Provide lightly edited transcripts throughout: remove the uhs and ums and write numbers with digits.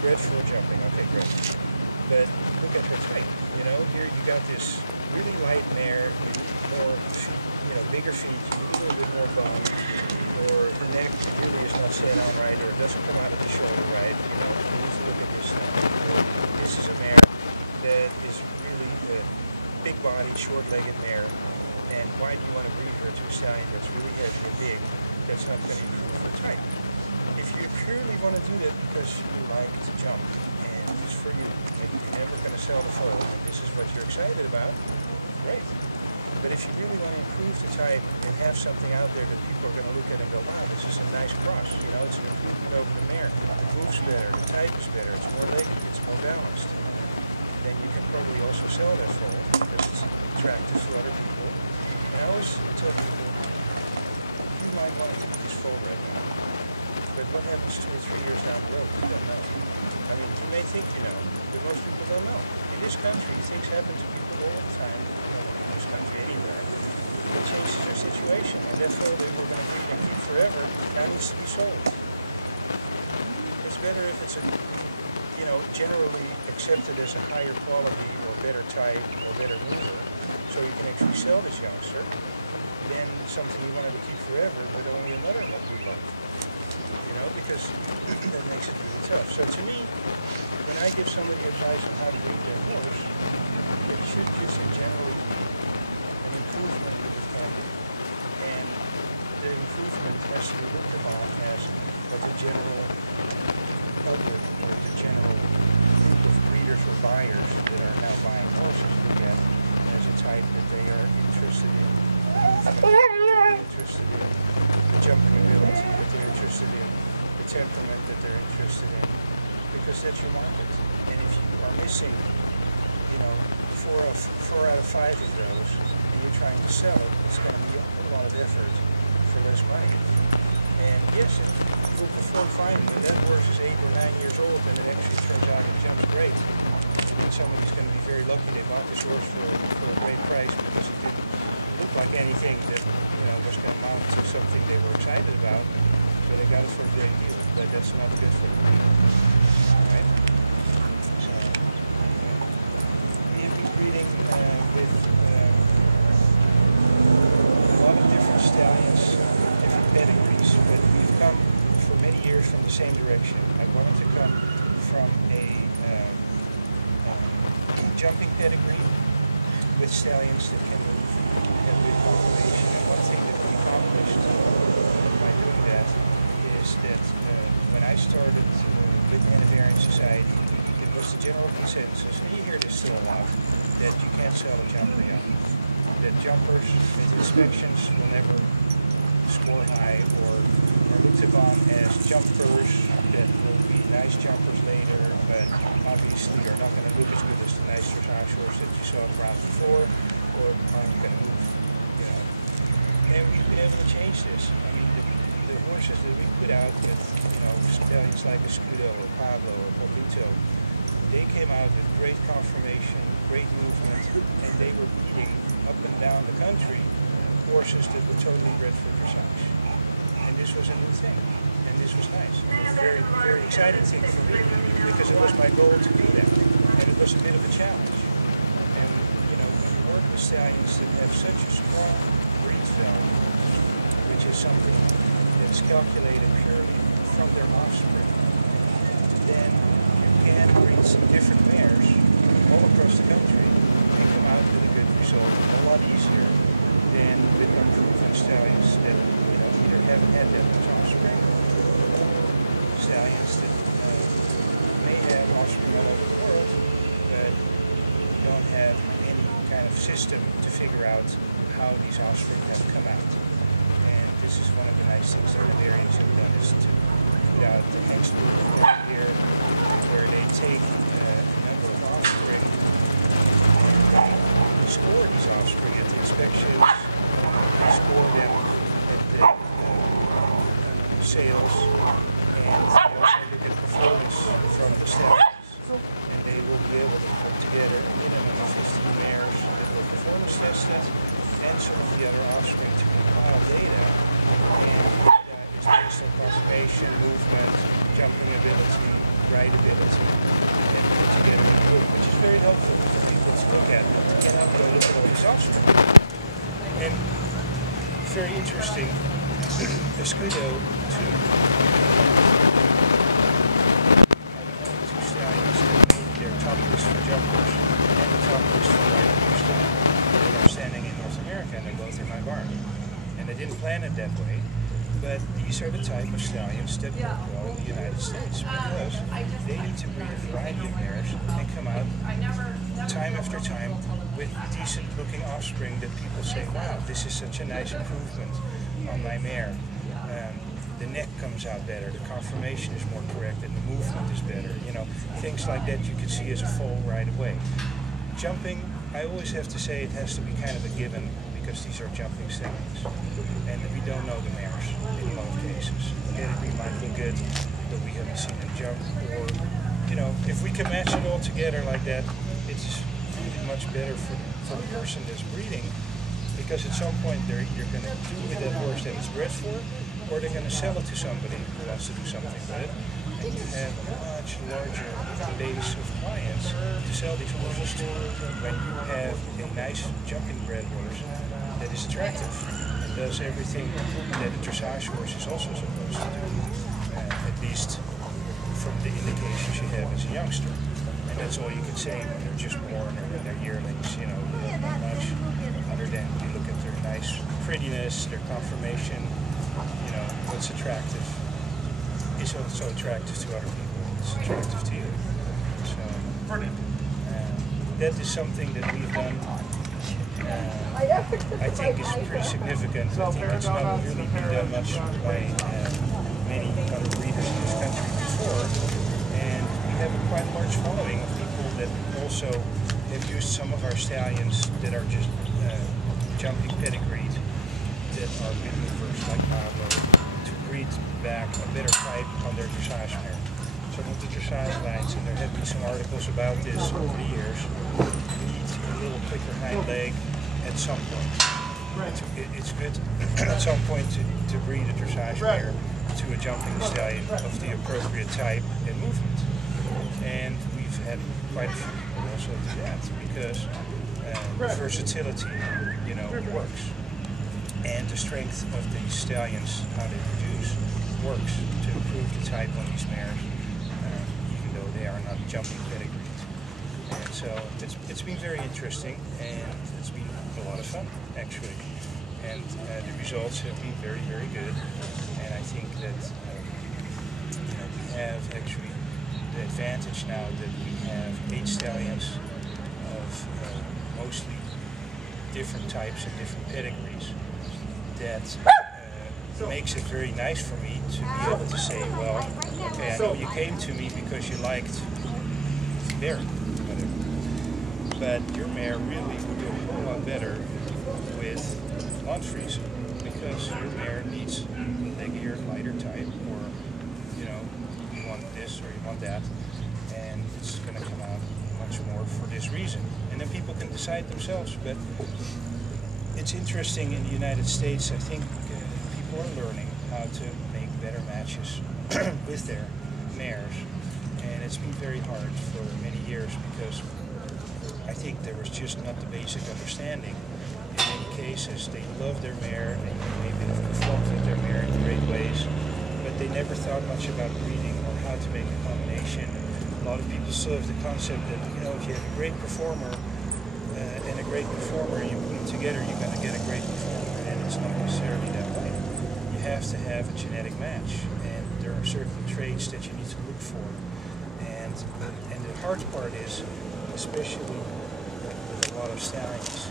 bred for jumping. Okay, great. But look at her type. You know, here you got this really light mare with more, bigger feet, a little bit more bone, or the neck really is not set on right, or it doesn't come out of the shoulder right. You know, you need to look at this stuff. This is a mare that is really a big-bodied, short-legged mare. And why do you want to breed her to a stallion that's really heavy and big? That's not going to improve her type. If you purely want to do that because you like to jump, and it's for you, and you're never going to sell the foal, and this is what you're excited about, great. But if you really want to improve the type and have something out there that people are going to look at and go, wow, this is a nice cross, you know, it's an improvement over the mare. It moves better, the type is better, it's more leggy, it's more balanced. Then you can probably also sell that foal because it's attractive to other people. And I always tell people, you might want to get this foal right now. But what happens 2 or 3 years down the road? You don't know. I mean, you may think you know, but most people don't know. In this country, things happen to people all the time. In this country, anywhere. That changes their situation. And that foal they were going to breed and keep forever now needs to be sold. It's better if it's a, generally accepted as a higher quality or better type or better mover, so you can actually sell this youngster, than something you wanted to keep forever, but only another one you love. Because that makes it really tough. So to me, when I give somebody advice on how to breed their horse, it should just generally be an improvement with them. And the improvement has to be looked upon as what the general public or the general group of breeders or buyers that are now buying horses look at as a type that they are interested in. Interested in the jumping ability, that they're interested in the temperament that they're interested in, because that's your market. And if you are missing, four out of 5 of those, and you're trying to sell it, it's going to be a whole lot of effort for less money. And yes, it will perform fine when that horse is 8 or 9 years old, and it actually turns out it jumps great. And somebody's going to be very lucky they bought this horse for a great price because it didn't look like anything that was going to mount to something they were excited about, so they got it for a great deal. But that's not good for them. Right? So we have been breeding with a lot of different stallions, different pedigrees, but we've come for many years from the same direction. I wanted to come from a jumping pedigree with stallions that can move. Have good conservation. And one thing that we accomplished by doing that is that when I started with the Antiquarian Society, it was the general consensus, and you hear this still a lot, that you can't sell a jumper young. That jumpers with inspections will never score high or are looked upon as jumpers that will be nice jumpers later, but obviously are not going to look as good as the nice dressage horse that you saw the ground before, or aren't going to move. And we've been able to change this. I mean, the horses that we put out with, stallions like a Scudo or Pablo or Pablito, they came out with great conformation, great movement, and they were beating up and down the country horses that were totally bred for dressage. And this was a new thing, and this was nice. It was a very, very exciting thing for me, because it was my goal to do that, and it was a bit of a challenge. And, when you work with stallions that have such a strong breed film, which is something that is calculated purely from their offspring, then you can breed some different mares all across the country and come out with a good result a lot easier than with unproven stallions that either haven't had that much offspring, stallions that may have offspring all over the world, but don't have any kind of system to figure out how these offspring have come out. And this is one of the nice things that the variants have done, is to put out the next group here where they take a number of offspring and score these offspring at the inspections, score them at the sales, and they also look at performance from the stallions. And they will be able to put together a minimum of 15 mares that will performance tested, and some of the other offspring to compile data. And data is based on conformation, movement, jumping ability, ride ability and put together a group, which is very helpful for people to look at and upload it all these offspring. And very interesting, a Schutte to two stallions that made their top list for jumpers and the top list for riding new style. They are standing in North America and they're both in my barn. And I didn't plan it that way, but these are the type of stallions that work well in the United States because they need to breed a variety of mares and come out time after time with decent looking offspring that people say, wow, this is such a nice improvement on my mare. The neck comes out better, the conformation is more correct, and the movement is better. You know, things like that you can see as a foal right away. Jumping, I always have to say it has to be kind of a given because these are jumping stallions. And we don't know the mares in a lot of cases. Pedigree might look good, but we haven't seen them jump. Or, you know, if we can match it all together like that, it's really much better for the person that's breeding, because at some point you're going to do with that horse that it's bred for, or they're going to sell it to somebody who wants to do something with it, and you have a much larger base of clients to sell these horses to when you have a nice jumping bred horse that is attractive and does everything that a dressage horse is also supposed to do, at least from the indications you have as a youngster. And that's all you can say when they're just born or when they're yearlings, you know, not much other than you look at their nice prettiness, their conformation, you know, what's attractive is also attractive to other people. It's attractive to you. So that is something that we've done. I think is pretty significant. I think it's not really been done much by many other breeders in this country before. And we have a quite large following of people that also have used some of our stallions that are just jumping pedigreed, that are good movers like Pablo, to breed back a better type on their dressage mare. Some of the dressage lines, and there have been some articles about this over the years, need a little quicker hind leg at some point. It's good at some point to breed a dressage mare to a jumping stallion of the appropriate type and movement. And we've had quite a few people also do that because versatility, you know, works. And the strength of these stallions, how they produce, works to improve the type on these mares, even though they are not jumping pedigreed. And so it's been very interesting, and it's been a lot of fun, actually. And the results have been very, very good. And I think that you know, we have actually the advantage now that we have 8 stallions of mostly different types and different pedigrees. That makes it very nice for me to be able to say, well, okay, I know you came to me because you liked their whatever, but your mare really would do a whole lot better with lawn freezing because your mare needs a leggier, lighter type, or you know, you want this or you want that, and it's going to come out much more for this reason. And then people can decide themselves, but it's interesting in the United States, I think people are learning how to make better matches with their mares, and it's been very hard for many years because I think there was just not the basic understanding. In many cases, they love their mare and maybe have performed with their mare in great ways, but they never thought much about breeding or how to make a combination. A lot of people still have the concept that, you know, if you have a great performer and a great performer, you put them together, you're going to get a great performer, and it's not necessarily that way. You have to have a genetic match, and there are certain traits that you need to look for. And the hard part is, especially with a lot of stallions,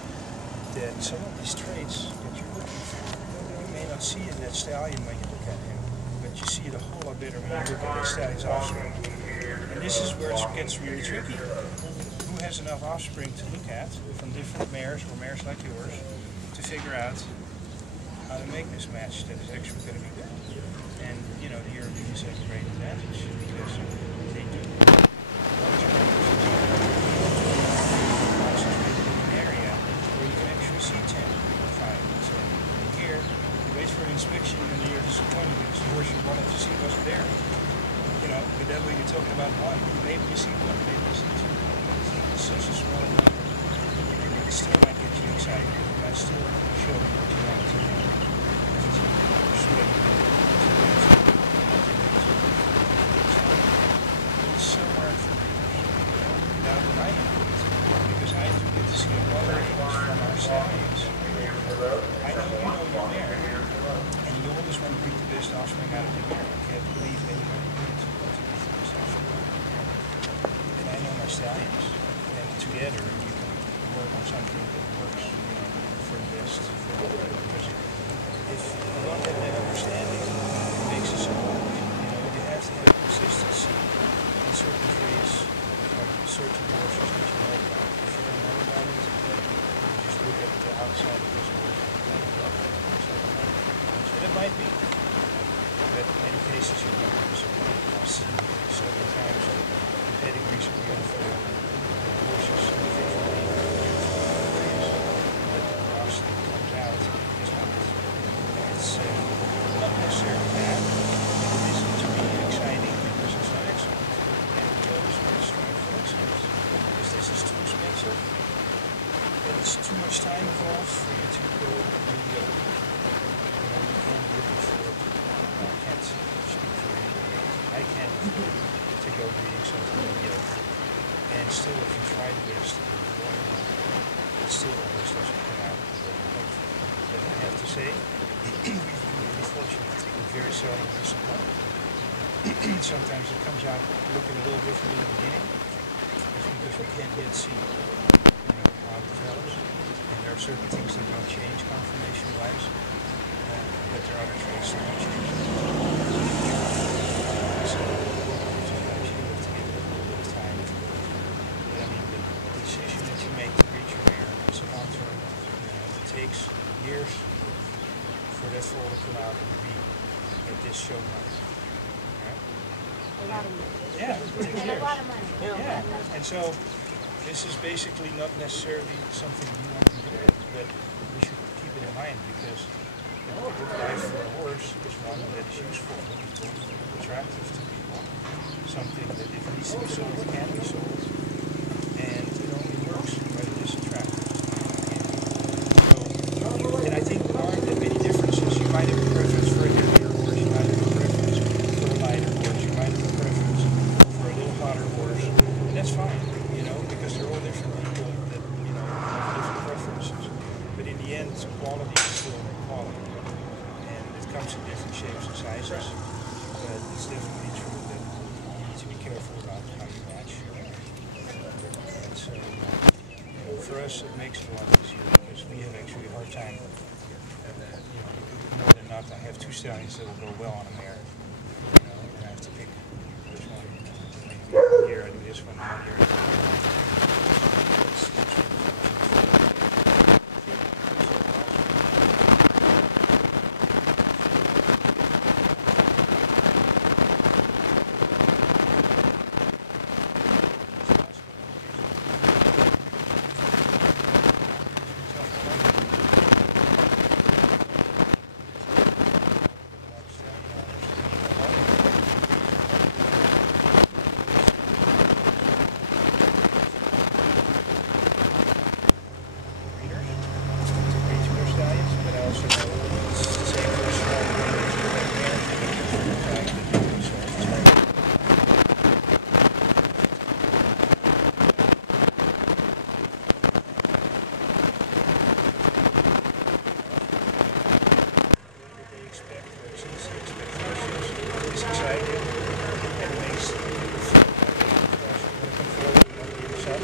that some of these traits that you're looking for, you may not see in that stallion when you look at him, but you see it a whole lot better when you look at that stallion's offspring. And this is where it gets really tricky. Who has enough offspring to look at from different mares or mares like yours to figure out how to make this match that is actually going to be good? And you know, the Europeans have a great advantage because they do concentrated in an area where you can actually see 10 or 5. So here, you wait for an inspection and you're disappointed because the horse you wanted to see wasn't there. You know, but that way you're talking about one. Maybe you see one, maybe you see two. It's such a small number. It still might get you excited. It might still show you what you want to do. It's so hard for me, now that I am, because I do get to see a lot of things from our stallions. I know you know your mare, and you always want to pick the best offspring out of your mare. I can't believe anybody wants to pick the best offspring. And I know my stallions, and together you can work on something that works, for the best for everybody. Because if you don't have that understanding, it makes it so hard. You have to have consistency in certain traits, like certain horses that you know about. If you don't know about it, you just look at the outside of this horse and kind of love it. So that might be. But in many cases you're going to be disappointed. I've seen several times the pedigrees are beautiful, the horses so visually but the cross that comes out is not. It's not necessarily bad, but it isn't to me exciting because it's not excellent. And we always want to strive for excellence. Because this is too expensive, and it's too much time involved for you to go mediocre. You can't really afford, I can't speak for anybody. I can't afford to go breeding something mediocre. And still, if you try the best, it still always doesn't come out the way you hope for. But I have to say, we've been really fortunate. We're very seldom disappointed. Sometimes it comes out looking a little different in the beginning. It's because we can't yet see how it develops. And there are certain things that don't change conformation-wise, but there are other traits that don't change. So sometimes you have to give it a little bit of time. But I mean, the decision that you make to breed your mare is a long-term. It takes years for that foal to come out and be at this show month. Right? A lot of money. Yeah, it takes And years. a lot of money. Yeah, and so this is basically not necessarily something you want to be doing, but we should keep it in mind because a good life for a horse is one that is useful, attractive to people, something that if it needs to be sold, can be sold, and it only works when it is attractive. And I think there aren't that many differences. You might have a preference for a heavier horse, you might have a preference for a lighter horse, you might have a preference for a little hotter horse, and that's fine, because they're all different people that, have different preferences. But in the end, quality is still quality, and it comes in different shapes and sizes, but it's definitely true that you need to be careful about how you match. And so, for us, it makes it a lot easier because we have actually a hard time. More than not, I have two stallions that will go well on a mare, and I have to pick which one. Maybe one year I do this one, 1 year I do that one.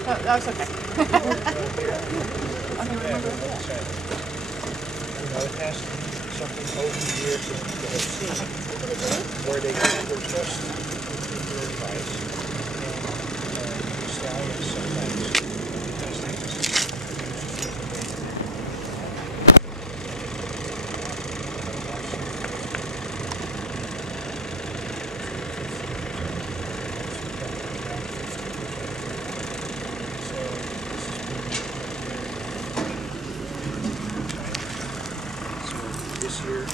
That's okay. It has to be something over the years that people have seen, where they can trust your advice, and the stallions sometimes, because they just this year,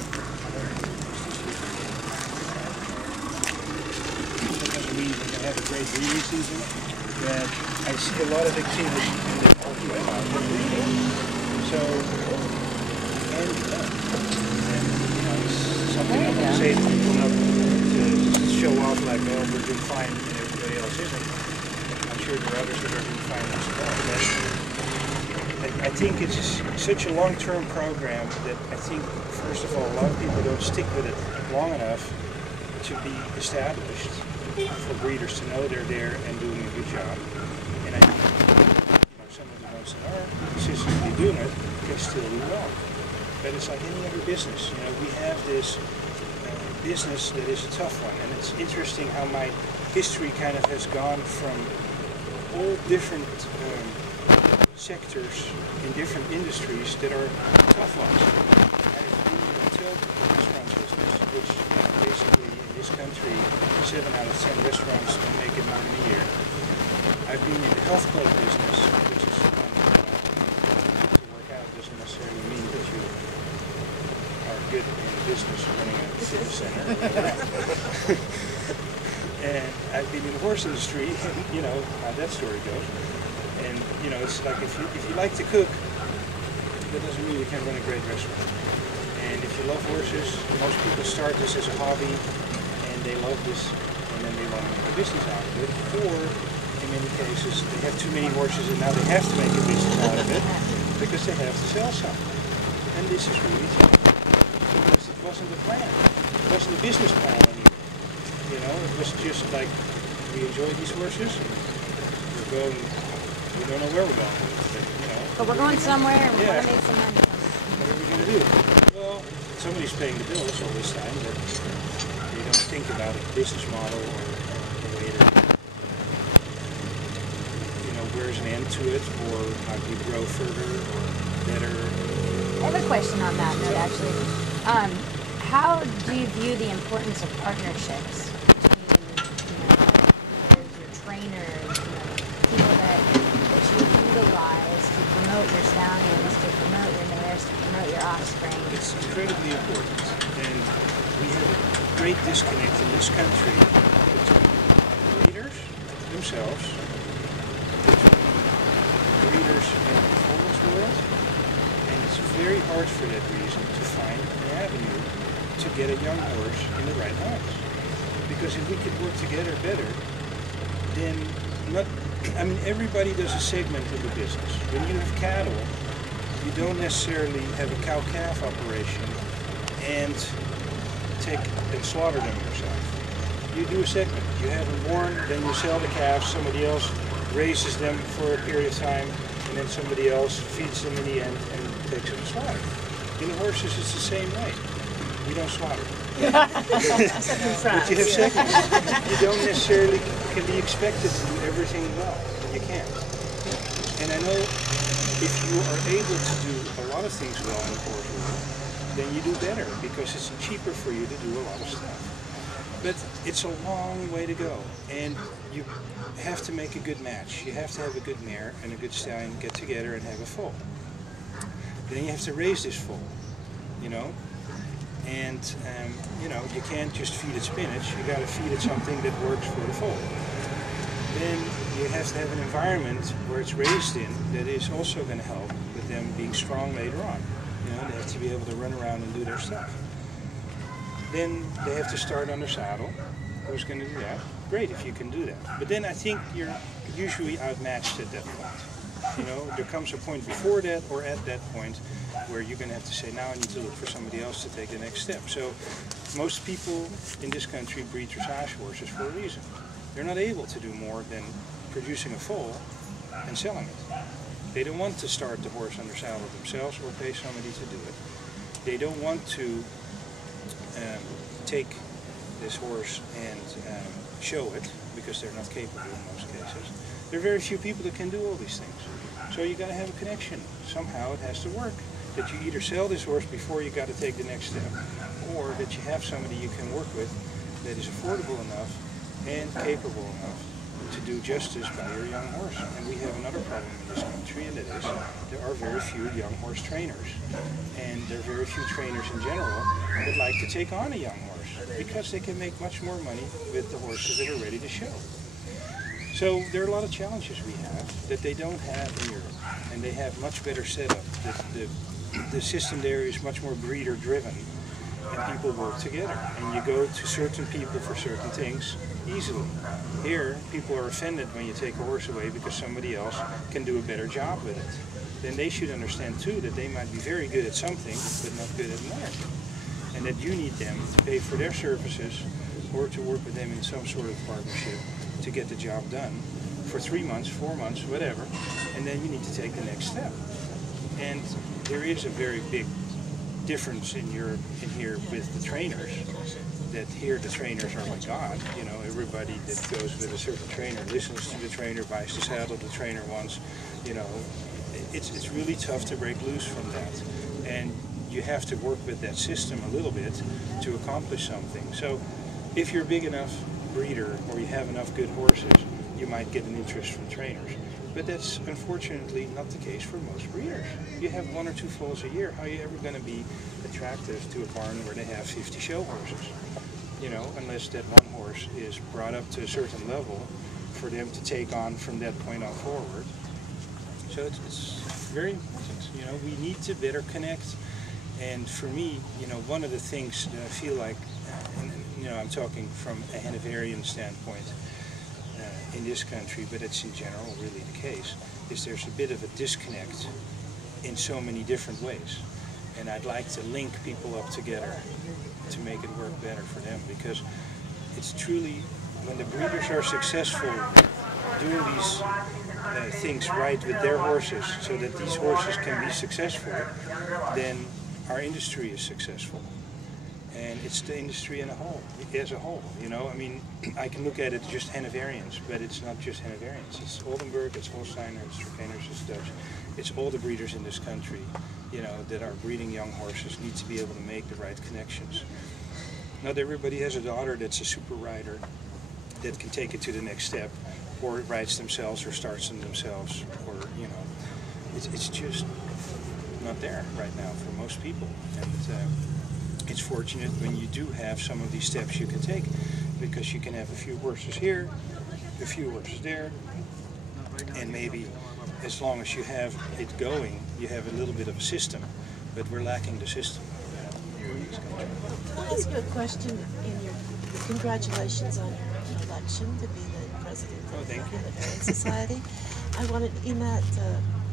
great breeding season, that I see a lot of activity in the breeding. So, and you know, it's something I would say to people, not to show off like, oh, we're doing fine and everybody else isn't. I'm sure there are others that are doing fine as well. But I think it's such a long-term program that I think, first of all, a lot of people don't stick with it long enough to be established for breeders to know they're there and doing a good job. And I think, you know, some of the ones that are consistently doing it can still do well. But it's like any other business. You know, we have this business that is a tough one, and it's interesting how my history kind of has gone from all different sectors in different industries that are tough ones. I've been in the hotel restaurant business, which basically in this country 7 out of 10 restaurants don't make it more than a year. I've been in the health club business, which is to work out doesn't necessarily mean that you are good in business running a fitness center. And I've been in the horse industry, you know how that story goes. And you know, it's like if you like to cook, that doesn't mean you can run a great restaurant. And if you love horses, most people start this as a hobby, and they love this, and then they want to make a business out of it. Or in many cases, they have too many horses, and now they have to make a business out of it because they have to sell some. And this is really tough because it wasn't a plan. It wasn't a business plan anymore. You know, it was just like we enjoy these horses, and we're going. We don't know where we're going, you know. But we're going somewhere and we want to make some money. What are we going to do? Well, somebody's paying the bills all this time, but they don't think about a business model or a way to, you know, where's an end to it, or how do you grow further or better. I have a question on that note, actually. How do you view the importance of partnerships between, you know, your trainers, you know, people that you utilize to promote your stallions, to promote your mares, to promote your offspring? It's incredibly important, and we have a great disconnect in this country between breeders themselves, between breeders in the performance world, and it's very hard for that reason to find an avenue to get a young horse in the right hands. Because if we could work together better, then I mean, everybody does a segment of the business. When you have cattle, you don't necessarily have a cow-calf operation and slaughter them yourself. You do a segment. You have them born, then you sell the calves, somebody else raises them for a period of time, and then somebody else feeds them in the end and takes them to slaughter. In the horses, it's the same way. You don't slaughter. But you have segments. You don't necessarily can be expected to do everything well. You can't. And I know if you are able to do a lot of things well in the horse world, then you do better because it's cheaper for you to do a lot of stuff. But it's a long way to go, and you have to make a good match. You have to have a good mare and a good stallion get together and have a foal. Then you have to raise this foal, you know. And you know, you can't just feed it spinach. You got to feed it something that works for the foal. Then you have to have an environment where it's raised in that is also going to help with them being strong later on. You know, they have to be able to run around and do their stuff. Then they have to start on their saddle. Who's going to do that? Great if you can do that. But then I think you're usually outmatched at that point. You know, there comes a point before that or at that point where you're going to have to say, now I need to look for somebody else to take the next step. So most people in this country breed dressage horses for a reason. They're not able to do more than producing a foal and selling it. They don't want to start the horse on their saddle themselves or pay somebody to do it. They don't want to take this horse and show it because they're not capable in most cases. There are very few people that can do all these things. So you got to have a connection. Somehow it has to work. That you either sell this horse before you got to take the next step, or that you have somebody you can work with that is affordable enough and capable enough to do justice by your young horse. And we have another problem in this country, and that is there are very few young horse trainers. And there are very few trainers in general that like to take on a young horse because they can make much more money with the horses that are ready to show. So there are a lot of challenges we have that they don't have in Europe, and they have much better setup. The system there is much more breeder driven, and people work together, and you go to certain people for certain things easily. Here, people are offended when you take a horse away because somebody else can do a better job with it. Then they should understand too that they might be very good at something, but not good at another, and that you need them to pay for their services or to work with them in some sort of partnership to get the job done for 3 months, 4 months, whatever, and then you need to take the next step. And there is a very big difference in Europe and here with the trainers, that here the trainers are like God, you know, everybody that goes with a certain trainer listens to the trainer, buys the saddle the trainer wants, you know, it's really tough to break loose from that. And you have to work with that system a little bit to accomplish something. So if you're a big enough breeder or you have enough good horses, you might get an interest from trainers. But that's unfortunately not the case for most breeders. You have 1 or 2 foals a year. How are you ever going to be attractive to a barn where they have 50 show horses? You know, unless that one horse is brought up to a certain level for them to take on from that point on forward. So it's very important. You know, we need to better connect. And for me, you know, one of the things that I feel like, and, you know, I'm talking from a Hanoverian standpoint in this country, but it's in general really the case, is there's a bit of a disconnect in so many different ways. And I'd like to link people up together to make it work better for them, because it's truly, when the breeders are successful doing these things right with their horses so that these horses can be successful, then our industry is successful. And it's the industry as a whole, you know. I mean, I can look at it just Hanoverians, but it's not just Hanoverians. It's Oldenburg, it's Holsteiner, it's Trainers, it's Dutch. It's all the breeders in this country, you know, that are breeding young horses need to be able to make the right connections. Not everybody has a daughter that's a super rider that can take it to the next step, or rides themselves or starts them themselves, or, you know, it's just not there right now for most people. And it's fortunate when you do have some of these steps you can take, because you can have a few horses here, a few horses there, and maybe as long as you have it going, you have a little bit of a system, but we're lacking the system, you know, here in this country. Can I ask you a question? Congratulations on your election to be the president of the Hanoverian Society. I wanted, in that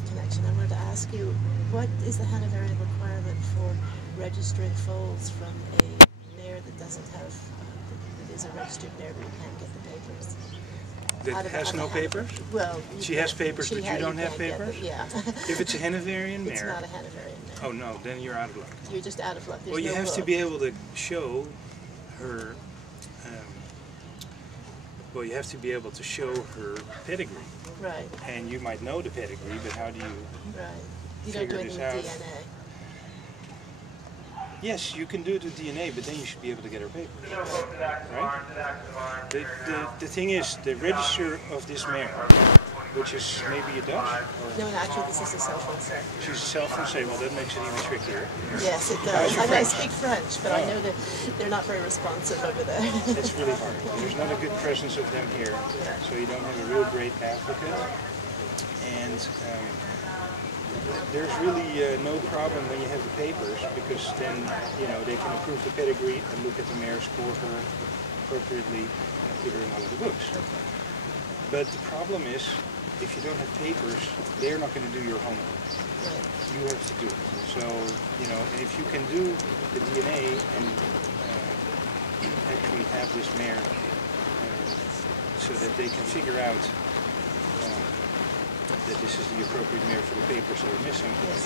connection, I wanted to ask you, what is the Hanoverian requirement for registering foals from a mare that doesn't have, that is a registered mare but you can't get the papers? That has no papers? Well, she has papers, but you don't have papers? Yeah. If it's a Hanoverian mare? It's not a Hanoverian mare. Oh no, then you're out of luck. You're just out of luck. There's well, you no have book. to be able to show her, well, you have to be able to show her pedigree. Right. And you might know the pedigree, but how do you You don't do figure any this out? DNA. Yes, you can do the DNA, but then you should be able to get her papers, right? The thing is, the register of this mare, which is maybe a Dutch? Or No, actually, this is a cell phone set. She's a cell phone set. Well, that makes it even trickier. Yes, it does. I speak French, but I know that they're not very responsive over there. It's really hard. There's not a good presence of them here, so you don't have a real great advocate. And there's really no problem when you have the papers, because then, you know, they can approve the pedigree and look at the mare, score her appropriately, and put her in one of the books. But the problem is, if you don't have papers, they're not going to do your homework. You have to do it. So, you know, if you can do the DNA and actually have this mare so that they can figure out that this is the appropriate mare for the papers that are missing, then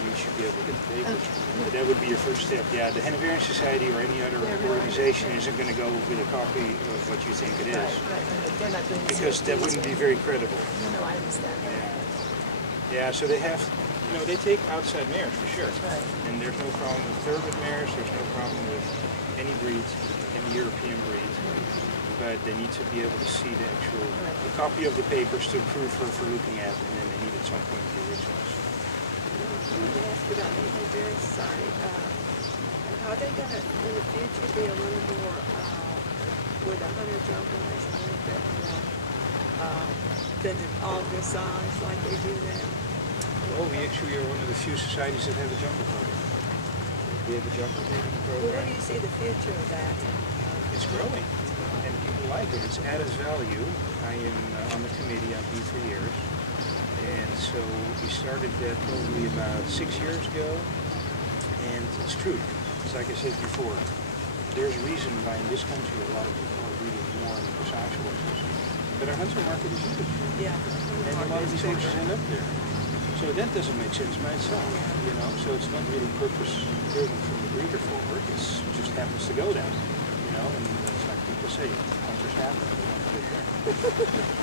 you should be able to get the papers. But that would be your first step. Yeah, the Hanoverian Society or any other organization isn't going to go with a copy of what you think it is. Right. They're not doing Because that wouldn't be very credible. No, I understand. Yeah, so they have, you know, they take outside mares for sure. Right. And there's no problem with thoroughbred mares, there's no problem with any breed, any European breed. But they need to be able to see the actual, the copy of the papers to approve her for looking at, and then they need at some point the originals. I wanted to ask you about the Hanoverian Society. Are they going to, in the future, be a little more with a hunter-jumper, a little bit than all dressage like they do now? Well, we actually are one of the few societies that have a jumper program. We have a jumper breeding Well, what program. do you see the future of that? It's growing, and people like it. It's added value. I am on the committee. I've been for years. And so we started that probably about 6 years ago. And it's true. It's like I said before. There's a reason why in this country a lot of people are breeding more in dressage horses. But our hunter market is huge. Yeah. And a lot of these horses end up there. So that doesn't make sense by itself, you know. So it's not really purpose driven from the breeder forward. It just happens to go down, you know. And it's like people say, hunters happen.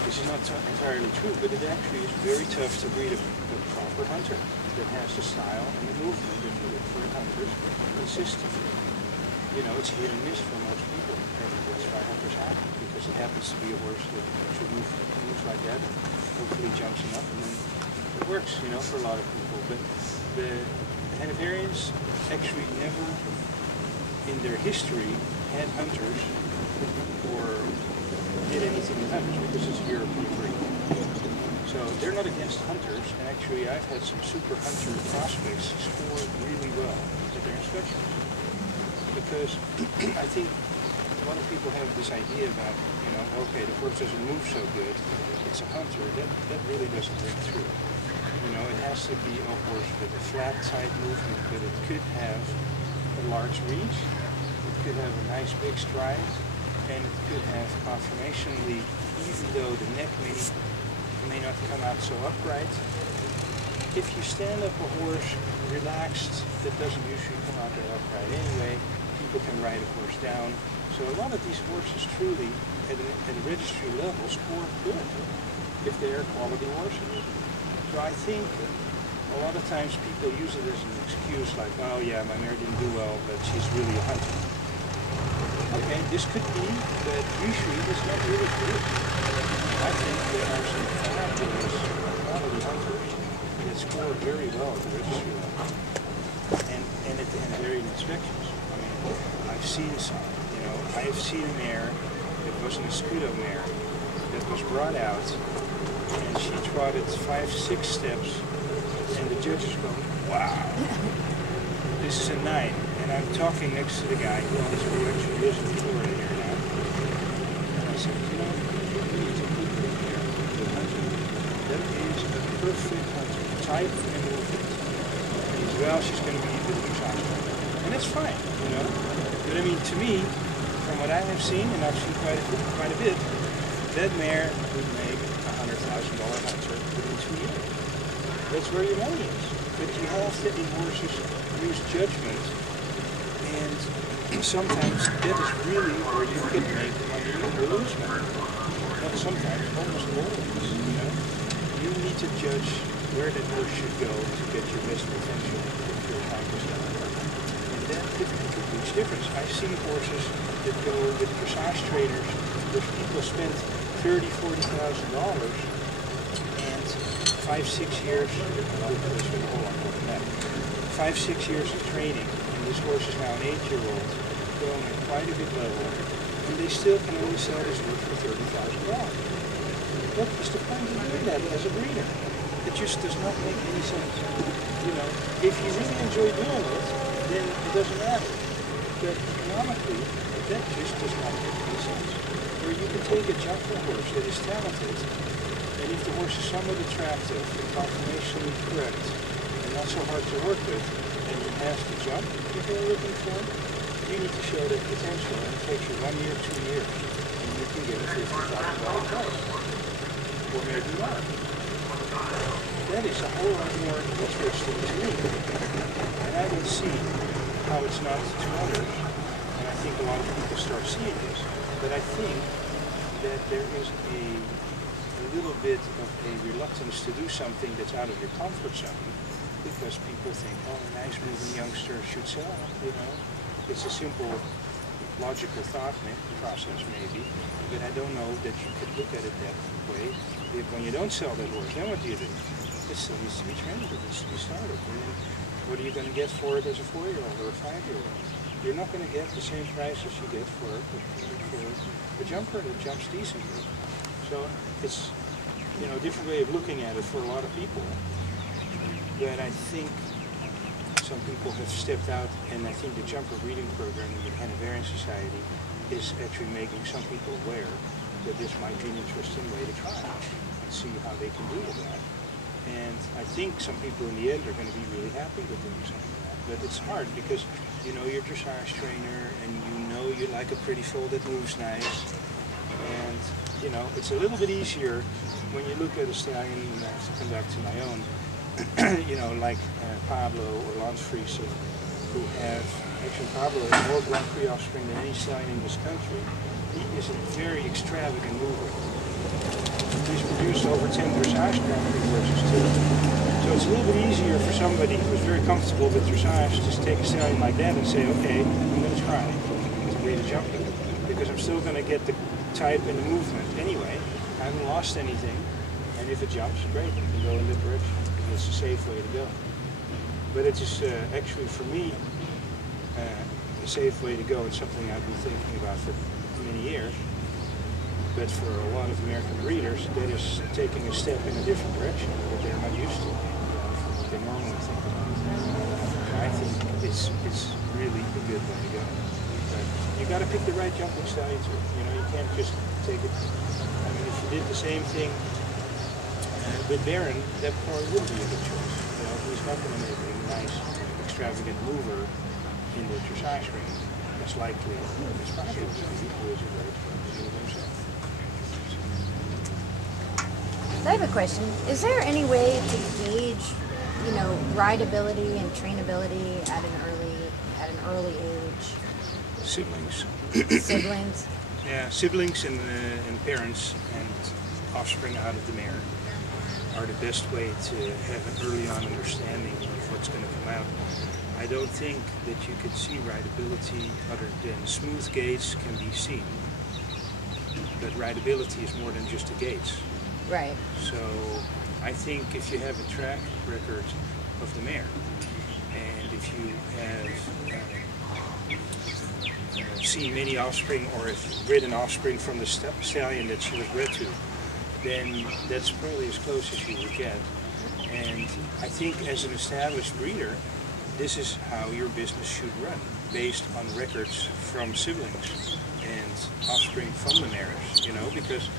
This is not entirely true, but it actually is very tough to breed a proper hunter that has the style and the movement that you look for in hunters consistently. You know, it's hit and miss for most people, and that's why hunters happen, because it happens to be a horse that should moves like that, and hopefully jumps enough, and then it works, you know, for a lot of people. But the Hanoverians actually never, in their history, had hunters or did anything with hunters because it's a European breed. So they're not against hunters, and actually I've had some super hunter prospects score really well at their inspections. Because I think a lot of people have this idea about, you know, okay, the horse doesn't move so good, it's a hunter. That really doesn't ring true. You know, it has to be a horse with a flat side movement, but it could have a large reach, it could have a nice big stride, and it could have conformationally, even though the neck may not come out so upright. If you stand up a horse relaxed, that doesn't usually come out that upright anyway. People can ride a horse down. So a lot of these horses truly, at a registry level, score good if they are quality horses. So I think a lot of times people use it as an excuse, like, oh yeah, my mare didn't do well, but she's really a hunter. Okay, this could be, but usually it's not really true. I think there are some fabulous quality hunters that score very well at the registry level and at the Hanoverian inspections. I mean, I've seen some, you know, I've seen a mare that wasn't a Scudo mare that was brought out, and she trotted 5-6 steps, and the judges go, wow, this is a 9. And I'm talking next to the guy who actually lives in Florida here now. And I said, you know, you need to put her there with a hunter. That is a perfect hunter, type and movement. And he said, well, she's going to be a bit of a size. And that's fine, you know. But I mean, to me, from what I have seen, and I've seen quite a bit, that mare would make a $100,000 hunter within 2 years. That's where your money is. But you have to, in horses, use judgment. And sometimes that is really where you could make money or lose money. Not sometimes, almost always, you know. You need to judge where that horse should go to get your best potential if you're trying to sell it. And that could make a huge difference. I've seen horses that go with dressage trainers where people spend $30,000, $40,000 and 5-6 years, 5-6 years of training. This horse is now an 8-year-old, going at quite a good level, and they still can only sell this horse for $30,000. What is the point of doing that as a breeder? It just does not make any sense. You know, if you really enjoy doing it, then it doesn't matter. But economically, that just does not make any sense. Where you can take a jumper horse that is talented, and if the horse is somewhat attractive, conformationally correct, and not so hard to work with, and you have to jump if you're looking for it, you need to show that potential, and it takes you 1 year, 2 years, and you can get a $50,000 price, or maybe more. That is a whole lot more interesting to me, and I don't see how it's not to others, and I think a lot of people start seeing this, but I think that there is a little bit of a reluctance to do something that's out of your comfort zone, because people think, oh, a nice moving youngster should sell, you know. It's a simple, logical thought process maybe, but I don't know that you could look at it that way. If when you don't sell that horse, then what do you do? It still needs to be trained, it needs to be started. And then what are you going to get for it as a 4-year-old or a 5-year-old? You're not going to get the same price as you get for a jumper that jumps decently. So it's different way of looking at it for a lot of people. But I think some people have stepped out, and I think the jumper breeding program in the Hanoverian Society is actually making some people aware that this might be an interesting way to try and see how they can do with that. And I think some people in the end are going to be really happy with doing something like that. But it's hard because you know you're a dressage trainer and you like a pretty foal that moves nice. And it's a little bit easier when you look at a stallion, and I have to come back to my own, like Pablo or Lance Friese, who have, actually Pablo has more Grand Prix offspring than any stallion in this country. He is a very extravagant mover. He's produced over 10 dressage Grand Prix horses too. So it's a little bit easier for somebody who's very comfortable with dressage to just take a stallion like that and say, okay, I'm going to try to breed a jumper, because I'm still going to get the type and the movement anyway. I haven't lost anything, and if it jumps, great, I can go in that direction. And it's a safe way to go. But it is actually for me a safe way to go. It's something I've been thinking about for many years. But for a lot of American breeders, that is taking a step in a different direction that they're not used to, from what they normally think about. I think it's really a good way to go. But you got to pick the right jumping stallion too. You can't just take it. I mean, if you did the same thing with Baron, that probably wouldn't be a good choice. He's not going to make a nice, extravagant mover in the dressage ring. That's likely as possible. He was a great himself. I have a question. Is there any way to gauge, rideability and trainability at an early age? Siblings. Siblings? Yeah, siblings and parents and offspring out of the mare are the best way to have an early on understanding of what's going to come out. I don't think that you could see rideability other than smooth gaits can be seen. But rideability is more than just the gaits. Right. So I think if you have a track record of the mare, and if you have seen many offspring, or if ridden offspring from the stallion that she was bred to, then that's probably as close as you would get. And I think as an established breeder, this is how your business should run, based on records from siblings and offspring from the mares, because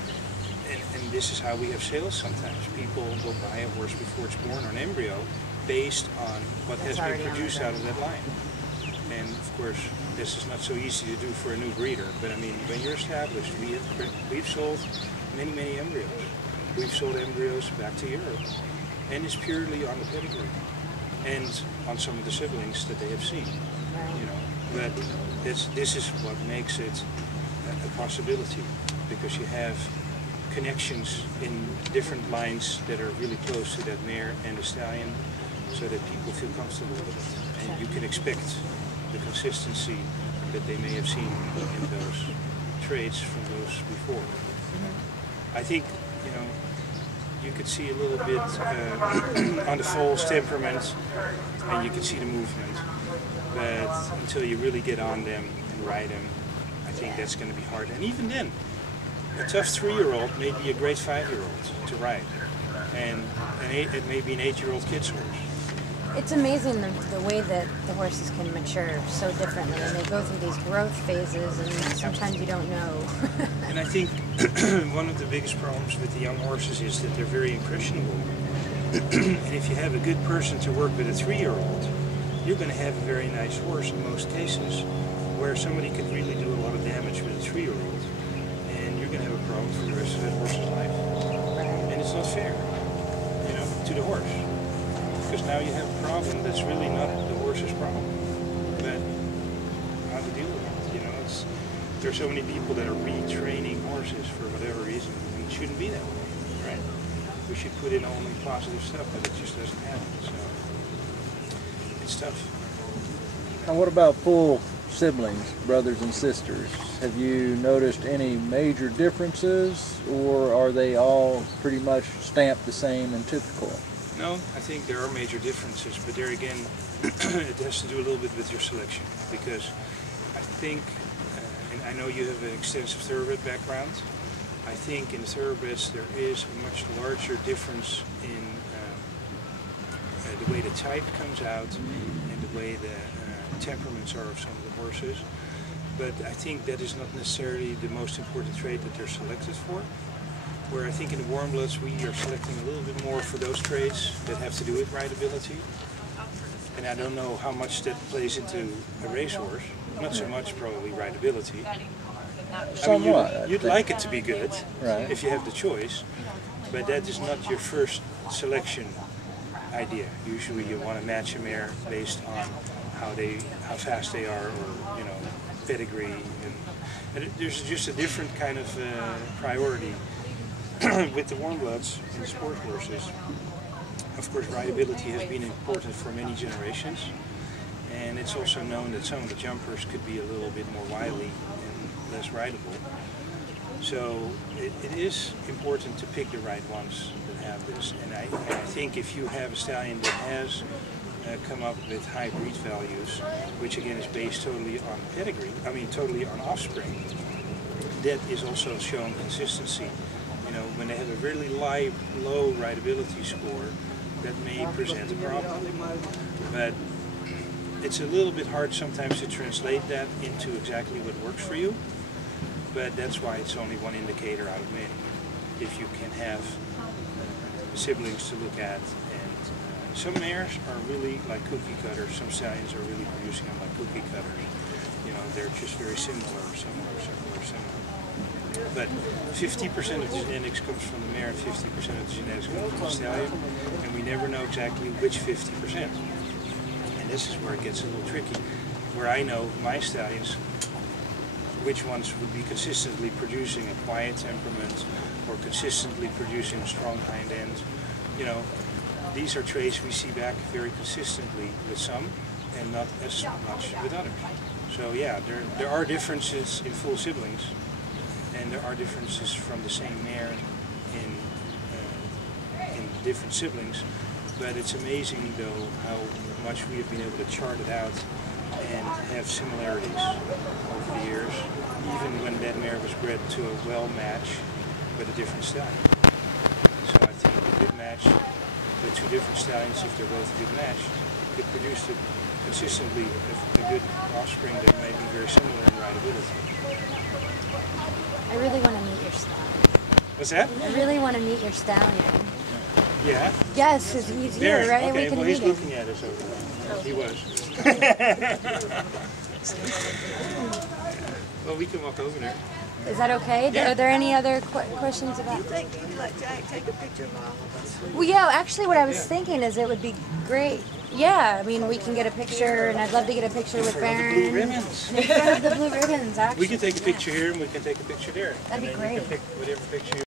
and this is how we have sales sometimes. People will buy a horse before it's born, or an embryo, based on what has been produced out of that line. And of course, this is not so easy to do for a new breeder, but I mean, when you're established, we've sold many, many embryos. We've sold embryos back to Europe, and it's purely on the pedigree and on some of the siblings that they have seen. But this is what makes it a possibility, because you have connections in different lines that are really close to that mare and the stallion, so that people feel comfortable with it, and you can expect the consistency that they may have seen in those traits from those before. I think you could see a little bit on the foal's temperament, and you can see the movement, but until you really get on them and ride them, I think that's going to be hard. And even then, a tough 3-year-old may be a great 5-year-old to ride, and it may be an 8-year-old kid's horse. It's amazing the way that the horses can mature so differently, and they go through these growth phases, and sometimes you don't know. And I think one of the biggest problems with the young horses is that they're very impressionable. And if you have a good person to work with a 3-year-old, you're going to have a very nice horse in most cases, where somebody could really do a lot of damage with a 3-year-old, and you're going to have a problem for the rest of that horse's life. And it's not fair, to the horse. Because now you have a problem that's really not the horse's problem, but how to deal with it. There are so many people that are retraining horses for whatever reason, and it shouldn't be that way, right? We should put in only positive stuff, but it just doesn't happen. So it's tough. Now, what about full siblings, brothers and sisters? Have you noticed any major differences, or are they all pretty much stamped the same and typical? No, I think there are major differences, but there again, it has to do a little bit with your selection, because I think, and I know you have an extensive thoroughbred background, I think in thoroughbreds there is a much larger difference in the way the type comes out and the way the temperaments are of some of the horses. But I think that is not necessarily the most important trait that they're selected for. Where I think in the warm bloods we are selecting a little bit more for those traits that have to do with rideability. And I don't know how much that plays into a racehorse. Not so much probably rideability. Somewhat. I mean, you'd like it to be good, right, if you have the choice, but that is not your first selection idea. Usually you want to match a mare based on how fast they are, or pedigree, and there's just a different kind of priority with the warm bloods and the sport horses. Of course, rideability has been important for many generations, and it's also known that some of the jumpers could be a little bit more wily and less rideable. So it is important to pick the right ones that have this. And I think if you have a stallion that has come up with high breed values, which again is based totally on pedigree, totally on offspring, that is also showing consistency. When they have a really low rideability score, that may present a problem. But it's a little bit hard sometimes to translate that into exactly what works for you. But that's why it's only one indicator out of many. If you can have siblings to look at, and some mares are really like cookie cutters, some stallions are really producing them like cookie cutters. They're just very similar. But 50% of the genetics comes from the mare and 50% of the genetics comes from the stallion, and we never know exactly which 50%. And this is where it gets a little tricky, where I know my stallions, which ones would be consistently producing a quiet temperament or consistently producing a strong hind end. These are traits we see back very consistently with some and not as much with others. So yeah, there are differences in full siblings, and there are differences from the same mare in different siblings. But it's amazing though how much we have been able to chart it out and have similarities over the years, even when that mare was bred to a well match with a different stallion. So I think a good match with two different stallions, if they're both a good match, could produce consistently a good offspring that might be very similar in rideability. I really want to meet your stallion. What's that? I really want to meet your stallion. Yeah? Yes, because he's here, right? Okay, We can well, meet he's him. looking at us over there. He was. Well, we can walk over there. Is that okay? Yeah. Are there any other questions about? You think you'd let Jack take a picture of all of us? Well, yeah, actually what I was thinking is it would be great. Yeah, we can get a picture, and I'd love to get a picture with For the blue Baron. ribbons. In front of the blue ribbons, actually. We can take a picture here and we can take a picture there. That'd be and then you great. can pick whatever picture you